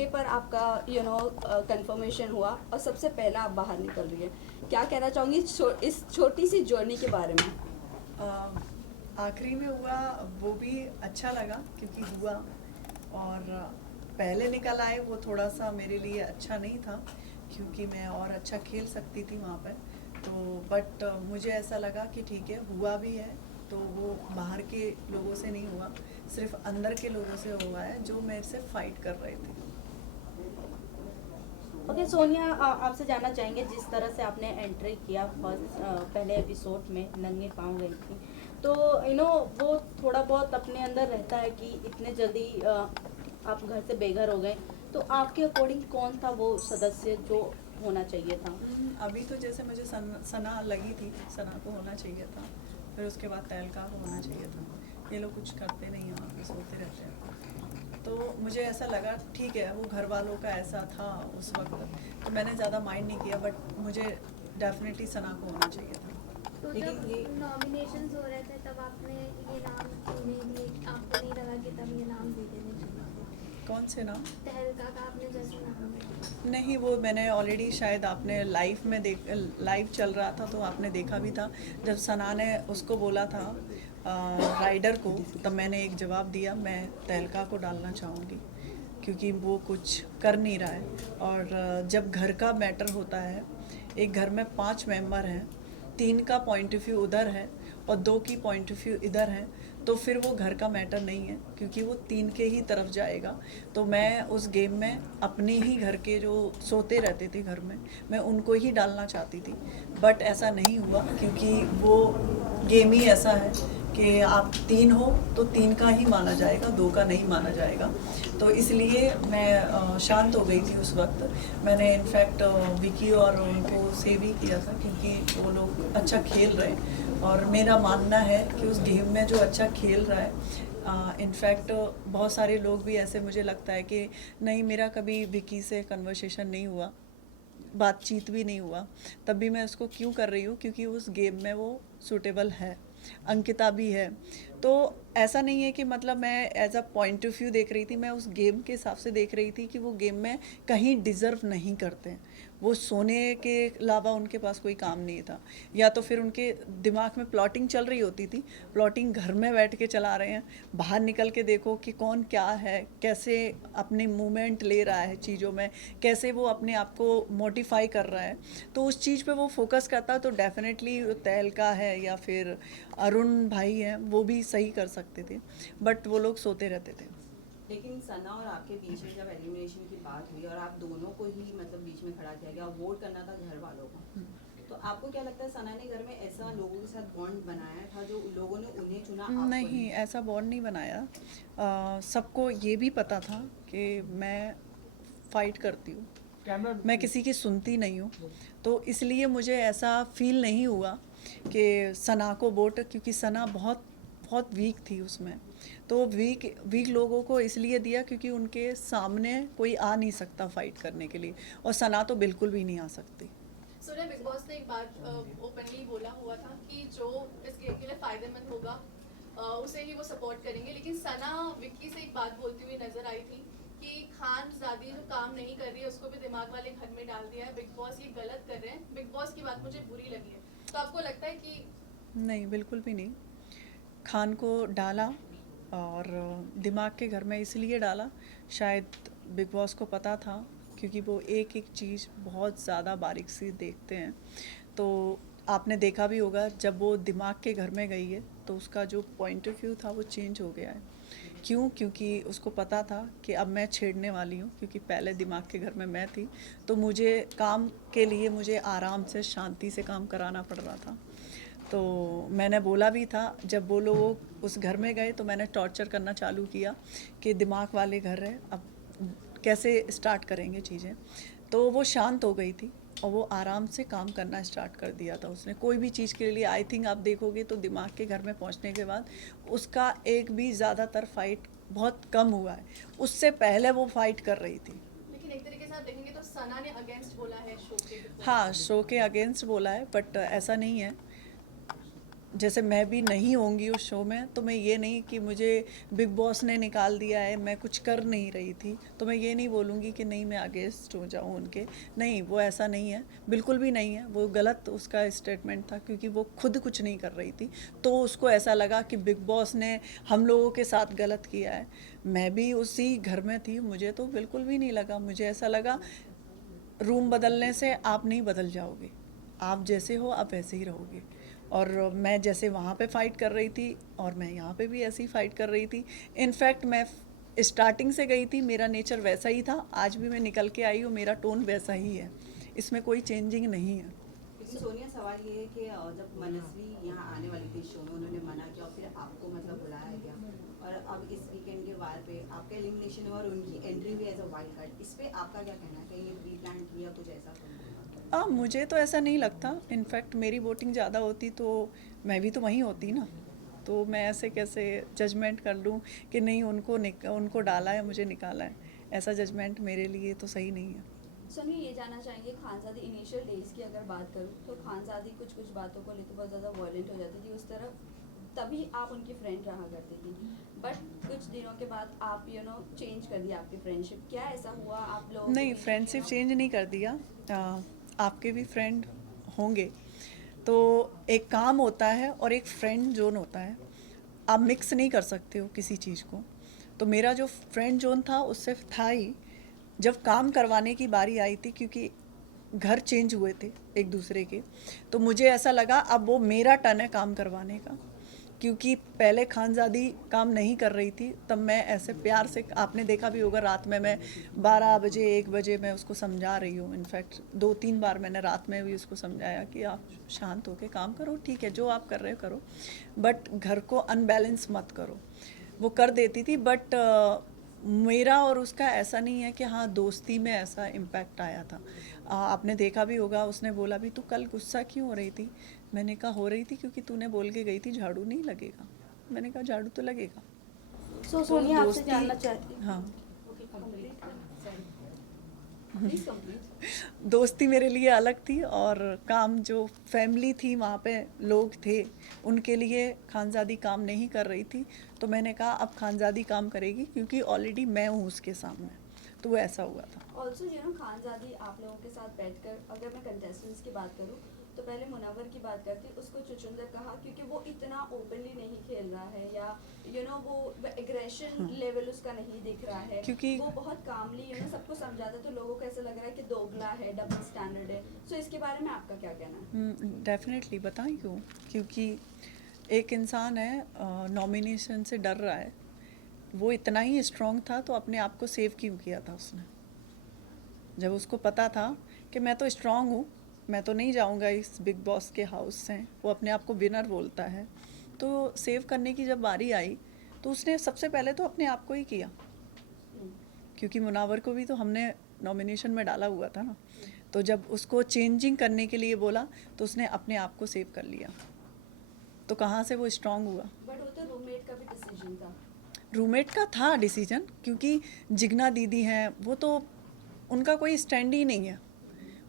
मौके पर आपका कंफर्मेशन हुआ और सबसे पहला आप बाहर निकल रही है, क्या कहना चाहूँगी इस छोटी सी जर्नी के बारे में? आखिरी में हुआ वो भी अच्छा लगा क्योंकि हुआ, और पहले निकल आए वो थोड़ा सा मेरे लिए अच्छा नहीं था क्योंकि मैं और अच्छा खेल सकती थी वहाँ पर। तो बट मुझे ऐसा लगा कि ठीक है, हुआ भी है तो वो बाहर के लोगों से नहीं हुआ, सिर्फ अंदर के लोगों से हुआ है जो मेरे से फाइट कर रहे थे। ओके सोनिया, आपसे जानना चाहेंगे जिस तरह से आपने एंट्री किया फर्स्ट पहले एपिसोड में नंगे पाँव गई थी, तो वो थोड़ा बहुत अपने अंदर रहता है कि इतने जल्दी आप घर से बेघर हो गए, तो आपके अकॉर्डिंग कौन था वो सदस्य जो होना चाहिए था? अभी तो जैसे मुझे सना लगी थी, सना को होना चाहिए था, फिर उसके बाद तहलका को होना चाहिए था। ये लोग कुछ करते नहीं हैं, वहाँ पे सोते रहते हैं। तो मुझे ऐसा लगा ठीक है, वो घर वालों का ऐसा था उस वक्त, तो मैंने ज़्यादा माइंड नहीं किया, बट मुझे डेफिनेटली सना को होना चाहिए था। तो जब नॉमिनेशंस हो रहे थे तब आपने ये नाम क्यों नहीं दिए? आपको नहीं लगा कि तब ये नाम दे देने चाहिए थे? कौन से नाम? तहलका का आपने जैसे नाम दिया। नहीं, वो मैंने ऑलरेडी, शायद आपने लाइव चल रहा था तो आपने देखा भी था, जब सना ने उसको बोला था राइडर को, तब मैंने एक जवाब दिया, मैं तहलका को डालना चाहूँगी क्योंकि वो कुछ कर नहीं रहा है। और जब घर का मैटर होता है, एक घर में 5 मेंबर हैं, 3 का पॉइंट ऑफ व्यू उधर है और 2 की पॉइंट ऑफ व्यू इधर है, तो फिर वो घर का मैटर नहीं है क्योंकि वो 3 के ही तरफ जाएगा। तो मैं उस गेम में अपने ही घर के जो सोते रहते थे घर में, मैं उनको ही डालना चाहती थी, बट ऐसा नहीं हुआ क्योंकि वो गेम ही ऐसा है कि आप 3 हो तो 3 का ही माना जाएगा, 2 का नहीं माना जाएगा। तो इसलिए मैं शांत हो गई थी उस वक्त। मैंने इनफैक्ट विकी और उनको सेव ही किया था क्योंकि वो लोग अच्छा खेल रहे हैं, और मेरा मानना है कि उस गेम में जो अच्छा खेल रहा है, इनफैक्ट बहुत सारे लोग भी ऐसे, मुझे लगता है कि नहीं, मेरा कभी विकी से कन्वर्सेशन नहीं हुआ, बातचीत भी नहीं हुआ, तब भी मैं उसको क्यों कर रही हूँ क्योंकि उस गेम में वो सूटेबल है, अंकिता भी है। तो ऐसा नहीं है कि मतलब मैं as a point of view देख रही थी, मैं उस गेम के हिसाब से देख रही थी कि वो गेम में कहीं डिज़र्व नहीं करते हैं, वो सोने के अलावा उनके पास कोई काम नहीं था, या तो फिर उनके दिमाग में प्लॉटिंग चल रही होती थी, प्लॉटिंग घर में बैठ के चला रहे हैं, बाहर निकल के देखो कि कौन क्या है, कैसे अपने मूवमेंट ले रहा है चीज़ों में, कैसे वो अपने आप को मोडिफाई कर रहा है, तो उस चीज़ पे वो फोकस करता, तो डेफिनेटली तहलका है या फिर अरुण भाई हैं, वो भी सही कर सकते थे, बट वो लोग सोते रहते थे। लेकिन सना और आपके बीच में जब एलिमिनेशन की बात हुई और आप दोनों को ही मतलब बीच में खड़ा किया गया, वोट करना था घर वालों को, तो आपको क्या लगता है सना ने घर में ऐसा लोगों के साथ बॉन्ड बनाया था जो लोगों ने उन्हें चुना, आपको नहीं, ऐसा बॉन्ड नहीं बनाया। सबको ये भी पता था कि मैं फाइट करती हूँ, मैं किसी की सुनती नहीं हूँ, तो इसलिए मुझे ऐसा फील नहीं हुआ कि सना को वोट, क्योंकि सना बहुत बहुत वीक थी उसमें, तो वीक लोगों को इसलिए दिया क्योंकि उनके सामने कोई आ नहीं सकता फाइट करने के लिए, और सना तो बिल्कुल भी नहीं आ सकती। सुना बिग बॉस ने एक बात ओपनली बोला हुआ था कि जो इस गेम के लिए फायदेमंद होगा उसे ही वो सपोर्ट करेंगे, लेकिन सना विक्की से एक बात बोलती हुई नजर आई थी कि खानजादी जो काम नहीं कर रही है उसको भी दिमाग वाले घर में डाल दिया है, बिग बॉस ये गलत कर रहे हैं, बिग बॉस की बात मुझे बुरी लगी है। तो आपको लगता है कि नहीं, बिल्कुल भी नहीं, खान को डाला और दिमाग के घर में इसलिए डाला, शायद बिग बॉस को पता था क्योंकि वो एक एक चीज़ बहुत ज़्यादा बारीक से देखते हैं। तो आपने देखा भी होगा जब वो दिमाग के घर में गई है तो उसका जो पॉइंट ऑफ व्यू था वो चेंज हो गया है। क्यों? क्योंकि उसको पता था कि अब मैं छेड़ने वाली हूँ, क्योंकि पहले दिमाग के घर में मैं थी, तो मुझे काम के लिए मुझे आराम से शांति से काम कराना पड़ रहा था। तो मैंने बोला भी था, जब वो लोग उस घर में गए तो मैंने टॉर्चर करना चालू किया कि दिमाग वाले घर है, अब कैसे स्टार्ट करेंगे चीज़ें। तो वो शांत हो गई थी और वो आराम से काम करना स्टार्ट कर दिया था उसने, कोई भी चीज़ के लिए। आई थिंक आप देखोगे तो दिमाग के घर में पहुंचने के बाद उसका एक भी ज़्यादातर फाइट बहुत कम हुआ है, उससे पहले वो फाइट कर रही थी। लेकिन एक तरीके से आप देखेंगे तो सना ने अगेंस्ट बोला है शो के। हाँ, शो के अगेंस्ट बोला है, बट ऐसा नहीं है, जैसे मैं भी नहीं होंगी उस शो में, तो मैं ये नहीं कि मुझे बिग बॉस ने निकाल दिया है, मैं कुछ कर नहीं रही थी, तो मैं ये नहीं बोलूँगी कि नहीं मैं अगेंस्ट हो जाऊँ उनके। नहीं, वो ऐसा नहीं है, बिल्कुल भी नहीं है। वो गलत उसका स्टेटमेंट था, क्योंकि वो खुद कुछ नहीं कर रही थी, तो उसको ऐसा लगा कि बिग बॉस ने हम लोगों के साथ गलत किया है। मैं भी उसी घर में थी, मुझे तो बिल्कुल भी नहीं लगा। मुझे ऐसा लगा रूम बदलने से आप नहीं बदल जाओगे, आप जैसे हो आप वैसे ही रहोगे। और मैं जैसे वहाँ पे फ़ाइट कर रही थी और मैं यहाँ पे भी ऐसे ही फ़ाइट कर रही थी। इनफैक्ट मैं स्टार्टिंग से गई थी, मेरा नेचर वैसा ही था, आज भी मैं निकल के आई हूँ, मेरा टोन वैसा ही है, इसमें कोई चेंजिंग नहीं है। लेकिन सोनिया, सवाल ये है कि जब मनस्वी यहाँ आने वाली थी शो में, उन्होंने मना किया और फिर आपको मतलब बुलाया गया, और अब इस वीकेंड के वार पे आपका एलिमिनेशन हुआ और उनकी एंट्री भी एज अ वाइल्ड कार्ड, इस पे आपका क्या कहना है? कहीं ये प्री प्लान किया कुछ ऐसा? मुझे तो ऐसा नहीं लगता। इनफैक्ट मेरी वोटिंग ज़्यादा होती तो मैं भी तो वहीं होती ना, तो मैं ऐसे कैसे जजमेंट कर लूँ कि नहीं उनको डाला है मुझे निकाला है। ऐसा जजमेंट मेरे लिए तो सही नहीं है। सोनी, ये जानना चाहेंगे खानज़ादी इनिशियल डेज की अगर बात करूँ तो खानज़ादी कुछ कुछ बातों को लेकर बहुत ज़्यादा वायलेंट हो जाती थी उस तरफ, तभी आप उनकी फ्रेंड रहा करती थी। बट कुछ दिनों के बाद आप चेंज कर दिया आपकी फ्रेंडशिप, क्या ऐसा हुआ आप लोग? नहीं, फ्रेंडशिप चेंज नहीं कर दिया। आपके भी फ्रेंड होंगे, तो एक काम होता है और एक फ्रेंड जोन होता है, आप मिक्स नहीं कर सकते हो किसी चीज़ को। तो मेरा जो फ्रेंड जोन था उससे था ही। जब काम करवाने की बारी आई थी, क्योंकि घर चेंज हुए थे एक दूसरे के, तो मुझे ऐसा लगा अब वो मेरा टर्न है काम करवाने का, क्योंकि पहले खानज़ादी काम नहीं कर रही थी, तब मैं ऐसे प्यार से, आपने देखा भी होगा रात में मैं 12 बजे 1 बजे मैं उसको समझा रही हूँ। इनफैक्ट 2-3 बार मैंने रात में भी उसको समझाया कि आप शांत होकर काम करो, ठीक है जो आप कर रहे हो करो, बट घर को अनबैलेंस मत करो। वो कर देती थी, बट मेरा और उसका ऐसा नहीं है कि हाँ दोस्ती में ऐसा इम्पैक्ट आया था। आपने देखा भी होगा, उसने बोला भी तू कल गुस्सा क्यों हो रही थी? मैंने कहा हो रही थी क्योंकि तूने बोल के गई थी झाड़ू नहीं लगेगा। मैंने कहा झाड़ू तो लगेगा। सो सोनिया, आपसे दोस्ती- जानना चाहती हूँ। हाँ, प्लीज कंप्लीट। दोस्ती मेरे लिए अलग थी, और काम जो फैमिली थी वहाँ पे लोग थे, उनके लिए खानज़ादी काम नहीं कर रही थी। तो मैंने कहा अब खानज़ादी काम करेगी, क्योंकि ऑलरेडी मैं हूँ उसके सामने, तो वो ऐसा हुआ था। ऑल्सो खानज़ादी आप लोगों के साथ बैठकर, अगर मैं कंटेस्टेंट्स की बात करूँ तो पहले मुनव्वर की बात करती, उसको चुचुंदर कहा क्योंकि वो इतना ओपनली नहीं खेल रहा है, या वो एग्रेशन लेवल उसका नहीं दिख रहा है, क्योंकि वो बहुत कामली सबको समझाता, तो लोगों को ऐसा लग रहा है कि दोगला है, डबल स्टैंडर्ड है। सो इसके बारे में आपका क्या कहना है? डेफिनेटली बताएं क्यों, क्योंकि एक इंसान है नॉमिनेशन से डर रहा है, वो इतना ही स्ट्रांग था तो अपने आप को सेव क्यों किया था उसने? जब उसको पता था कि मैं तो स्ट्रांग हूँ, मैं तो नहीं जाऊँगा इस बिग बॉस के हाउस से, वो अपने आप को विनर बोलता है, तो सेव करने की जब बारी आई तो उसने सबसे पहले तो अपने आप को ही किया, क्योंकि मुनावर को भी तो हमने नॉमिनेशन में डाला हुआ था ना। तो जब उसको चेंजिंग करने के लिए बोला तो उसने अपने आप को सेव कर लिया, तो कहाँ से वो स्ट्रांग हुआ? बट वो तो रूममेट का भी डिसीजन था। रूममेट का था डिसीजन, क्योंकि जिग्ना दीदी हैं, वो तो उनका कोई स्टैंड ही नहीं है,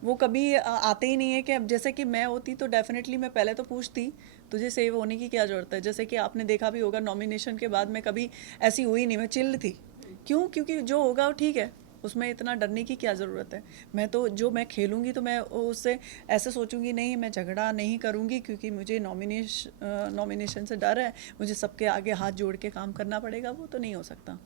वो कभी आते ही नहीं है। कि अब जैसे कि मैं होती तो डेफिनेटली मैं पहले तो पूछती तुझे सेव होने की क्या ज़रूरत है। जैसे कि आपने देखा भी होगा नॉमिनेशन के बाद मैं कभी ऐसी हुई नहीं, मैं चिल्ड थी। क्यों? क्योंकि जो होगा वो ठीक है, उसमें इतना डरने की क्या ज़रूरत है। मैं खेलूँगी तो मैं उससे ऐसे सोचूंगी नहीं, मैं झगड़ा नहीं करूँगी, क्योंकि मुझे नॉमिनेशन से डर है, मुझे सबके आगे हाथ जोड़ के काम करना पड़ेगा, वो तो नहीं हो सकता।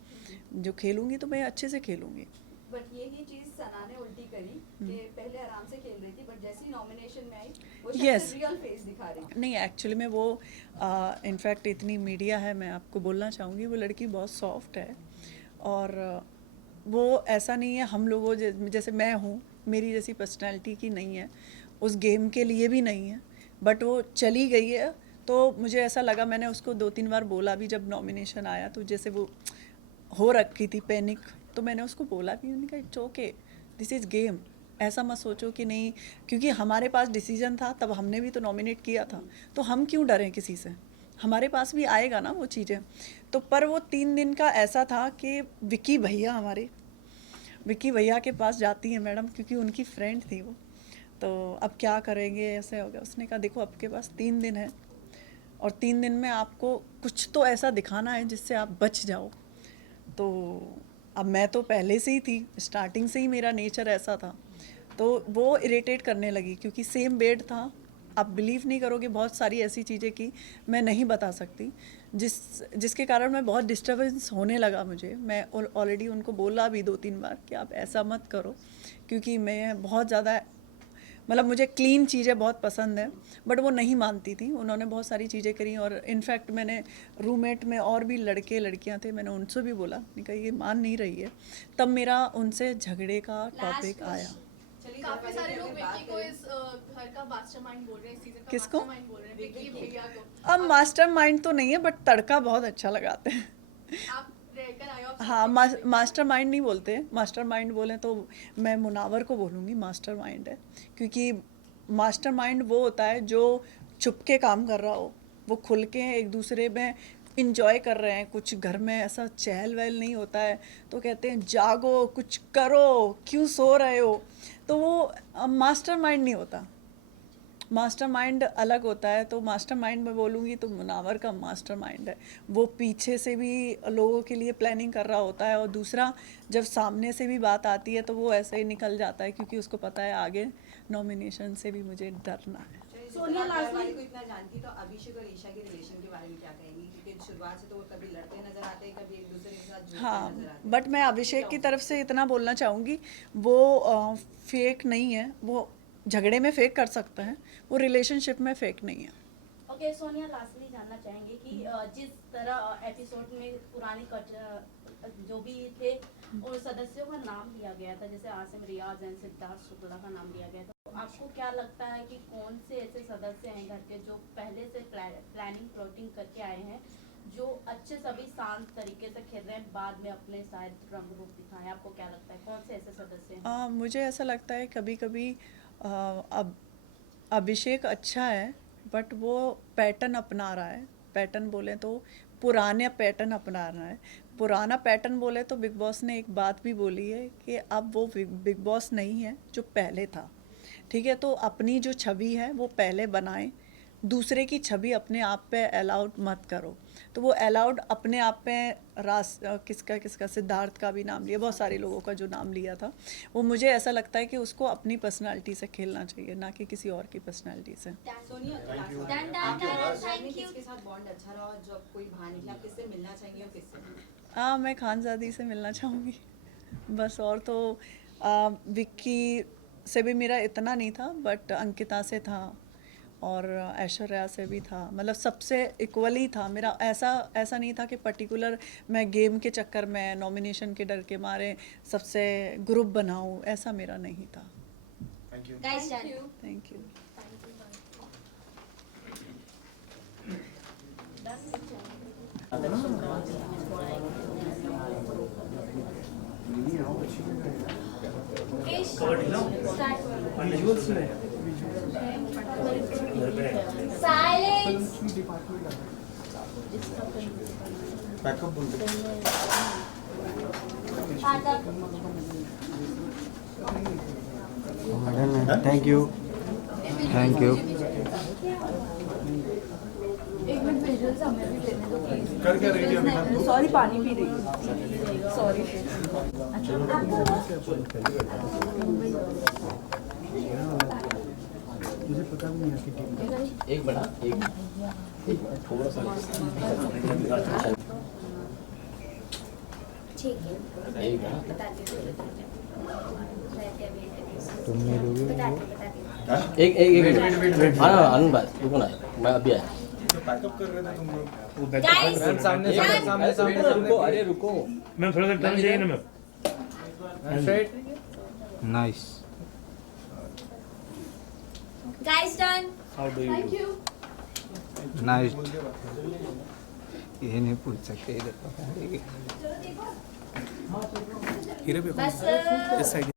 जो खेलूँगी तो मैं अच्छे से खेलूँगी। बट यही चीज सना ने उल्टी करी कि पहले आराम से खेल रही थी, बट जैसे ही नॉमिनेशन में आई वो Yes. रियल फेस दिखा रही। नहीं, एक्चुअली में वो इनफैक्ट इतनी मीडिया है, मैं आपको बोलना चाहूँगी वो लड़की बहुत सॉफ्ट है, और वो ऐसा नहीं है हम लोगों जैसे मैं हूँ, मेरी जैसी पर्सनैलिटी की नहीं है, उस गेम के लिए भी नहीं है, बट वो चली गई है। तो मुझे ऐसा लगा, मैंने उसको 2-3 बार बोला भी जब नॉमिनेशन आया, तो जैसे वो हो रखी थी पैनिक, तो मैंने उसको बोला भी, मैंने कहा it's okay, this is game, ऐसा मत सोचो कि नहीं, क्योंकि हमारे पास डिसीजन था, तब हमने भी तो नॉमिनेट किया था, तो हम क्यों डरें किसी से, हमारे पास भी आएगा ना वो चीज़ें। तो पर वो 3 दिन का ऐसा था कि विक्की भैया के पास जाती है मैडम, क्योंकि उनकी फ्रेंड थी वो, तो अब क्या करेंगे, ऐसे हो गया। उसने कहा देखो आपके पास 3 दिन है, और 3 दिन में आपको कुछ तो ऐसा दिखाना है जिससे आप बच जाओ। तो अब मैं तो पहले से ही थी, स्टार्टिंग से ही मेरा नेचर ऐसा था, तो वो इरिटेट करने लगी क्योंकि सेम बेड था। आप बिलीव नहीं करोगे, बहुत सारी ऐसी चीज़ें की मैं नहीं बता सकती, जिसके कारण मैं बहुत डिस्टर्बेंस होने लगा मुझे। मैं ऑलरेडी उनको बोला भी 2-3 बार कि आप ऐसा मत करो, क्योंकि मैं बहुत ज़्यादा मतलब मुझे क्लीन चीज़ें बहुत पसंद है, बट वो नहीं मानती थी। उन्होंने बहुत सारी चीज़ें करी और इनफैक्ट मैंने रूममेट में और भी लड़के लड़कियां थे, मैंने उनसे भी बोला, मैंने कहा ये मान नहीं रही है। तब मेरा उनसे झगड़े का टॉपिक आया। चलिए काफी जरा सारे पहले लोग अगर विक्की बात को करें- इस घर का मास्टरमाइंड बोल रहे हैं, इस सीजन का किसको? मास्टरमाइंड बोल रहे हैं विक्की भैया को। अब मास्टरमाइंड तो नहीं है, बट तड़का बहुत अच्छा लगाते हैं। आप रहकर आए हो, आप हाँ, समझते हैं। मास्टरमाइंड नहीं बोलते, मास्टरमाइंड बोलें तो मैं मुनावर को बोलूँगी मास्टरमाइंड है, क्योंकि मास्टरमाइंड वो होता है जो चुपके काम कर रहा हो, वो खुल के एक दूसरे में इंजॉय कर रहे हैं। कुछ घर में ऐसा चहल वहल नहीं होता है तो कहते हैं जागो, कुछ करो, क्यों सो रहे हो, तो वो मास्टरमाइंड नहीं होता। मास्टरमाइंड अलग होता है। तो मास्टरमाइंड मैं बोलूँगी तो मुनावर का मास्टरमाइंड है, वो पीछे से भी लोगों के लिए प्लानिंग कर रहा होता है, और दूसरा जब सामने से भी बात आती है तो वो ऐसे ही निकल जाता है, क्योंकि उसको पता है आगे नॉमिनेशन से भी मुझे डरना है। चलिए, सोनिया आप लास्ट में- घरवाली को इतना जानती तो अभिषेक और ईशा के रिलेशन के बारे में क्या कहेंगी? क्योंकि शुरुआत से तो वो कभी लड़ते नजर आते हैं, कभी एक दूसरे के साथ जुड़ते हाँ, नजर आते हैं। बट मैं अभिषेक की तरफ से इतना बोलना चाहूँगी, वो फेक नहीं है। वो झगड़े में फेक कर सकता है, वो रिलेशनशिप में फेक नहीं है। ओके सोनिया, लास्टली जानना चाहेंगे कि जिस तरह एपिसोड में पुराने जो भी थे उन सदस्यों का नाम लिया गया था, जैसे आसिम रियाज एंड सिद्धार्थ शुक्ला का नाम लिया गया था, तो आपको क्या लगता है कि कौन से ऐसे सदस्य हैं घर के जो पहले से प्लानिंग प्लॉटिंग करके आए हैं, जो अच्छे सभी शांत तरीके से खेल रहे हैं, बाद में अपने शायद रंग रूप दिखाएं? आपको क्या लगता है कौन से ऐसे सदस्य हैं? मुझे ऐसा लगता है कभी कभी अब अभिषेक अच्छा है, बट वो पैटर्न अपना रहा है। पैटर्न बोले तो पुराने पैटर्न अपना रहा है। पुराना पैटर्न बोले तो बिग बॉस ने एक बात भी बोली है कि अब वो बिग बॉस नहीं है जो पहले था, ठीक है? तो अपनी जो छवि है वो पहले बनाएं, दूसरे की छवि अपने आप पे अलाउड मत करो। तो वो अलाउड अपने आप पे किसका सिद्धार्थ का भी नाम लिया, बहुत सारे लोगों का जो नाम लिया था, वो मुझे ऐसा लगता है कि उसको अपनी पर्सनालिटी से खेलना चाहिए, ना कि किसी और की पर्सनालिटी से। Sonia, Done, done, done, thank you. किसके साथ बॉन्ड अच्छा रहा और जब कोई बाहर निकला आप किससे मिलना चाहेंगे और किससे? मैं खानज़ादी से मिलना चाहूँगी बस। और तो विक्की से भी मेरा इतना नहीं था, बट अंकिता से था और ऐश्वर्या से भी था, मतलब सबसे इक्वली था मेरा। ऐसा नहीं था कि पर्टिकुलर मैं गेम के चक्कर में, नॉमिनेशन के डर के मारे सबसे ग्रुप बनाऊं, ऐसा मेरा नहीं था। Guys, done. Thank you. Okay, start. Silence. Thank you. Thank you. Sorry, पानी पी रही हूँ, सॉरी। मुझे पता भी नहीं है कि टीम एक बड़ा एक थोड़ा सा ठीक है, एक बड़ा बताती हूँ। तुम नहीं दोगे बताती हूँ। एक हाँ आनंद भाई रुको ना, मैं अभी आया। Guys, सामने रुको, अरे रुको मैम, थोड़ा सा टर्न चाहिए ना ma'am. Nice. guys, done. Thank you. Nice. ये नहीं पूछ सकते इधर। बस